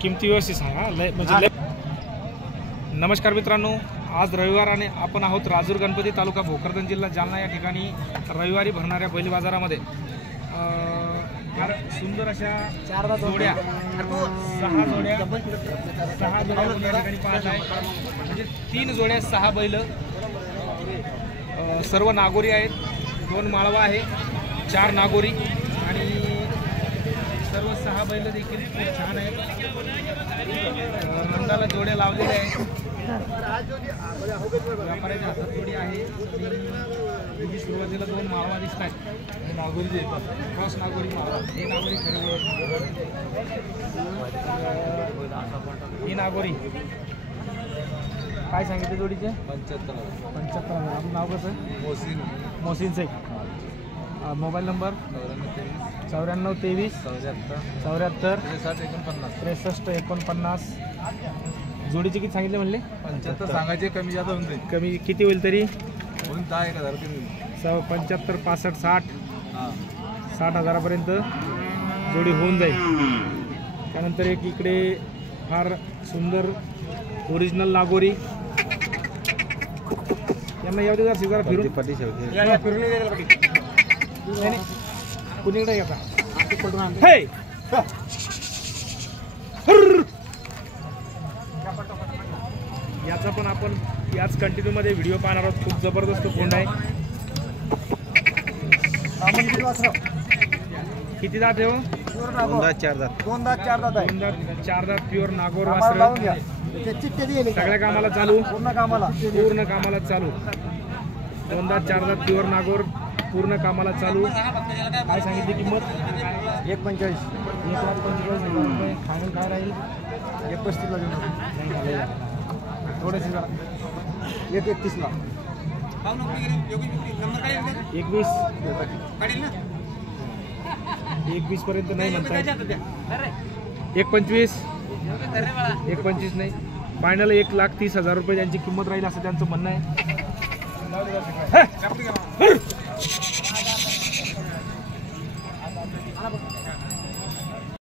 किमती व्यवस्थित सांगा म्हणजे नमस्कार मित्रांनो, आज रविवार आणि आपण आहोत राजूर गणपती तालुका भोकरदन जिल्हा जालना या ठिकाणी रविवारी भरणाऱ्या बैल बाजारामध्ये फार सुंदर अशा 4 जोड्या 6 जोड्या या ठिकाणी पाहत आहे। म्हणजे 3 जोड्या 6 बैल सर्व नागोरी आहेत, 2 माळवा आहे, 4 नागोरी आणि सर्व 6 बैल देखील खूप छान आहेत। नंदाला जोड्या लावलेल्या आहेत, व्यापाऱ्याच्या हातात जोडी आहे। सुरुवातीला 2 माळवा दिसत आहेत, नागोरी क्रॉस नागोरी माळवा, हे नागोरी ही नागोरी काय सांगितले जोडीचे? 75,000। आपलं नाव कसं? मोहसिन शेख। Mobile number 9423 74 63 49। जोडीचे किती सांगितले म्हणले? 75 सांगायचे, कमी जास्त होऊन जाईल। कमी किती होईल तरी? होऊन 10,000 कमी। 75 65 60 हजारापर्यंत जोडी होऊन जाईल। त्यानंतर एक इकडे फार सुंदर ओरिजिनल नागोरी, यांना येऊ दे जरा फिरून कुणीकडे येता याचा पण आपण याच कंटिन्यू मध्ये व्हिडिओ पाहणार आहोत। खूप जबरदस्त कोंड आहे। किती दात आहे? 2 दात 4 दात। 2 दात 4 दात आहे। 2 दात 4 दात प्युअर नागोर वासर, सगळ्या कामाला चालू, पूर्ण कामाला चालू। 2 दात 4 दात प्युअर नागोर पूर्ण कामाला चालू। काय सांगितली किंमत? 1.45। 1,25,000 फायनल काय राहील? 1.35 ला थोडेसे 1.31 ला 21 पर्यंत नाही म्हणताय। 1.25 नाही, फायनल 1,30,000 रुपये त्यांची किंमत राहील असं त्यांचं म्हणणं आहे।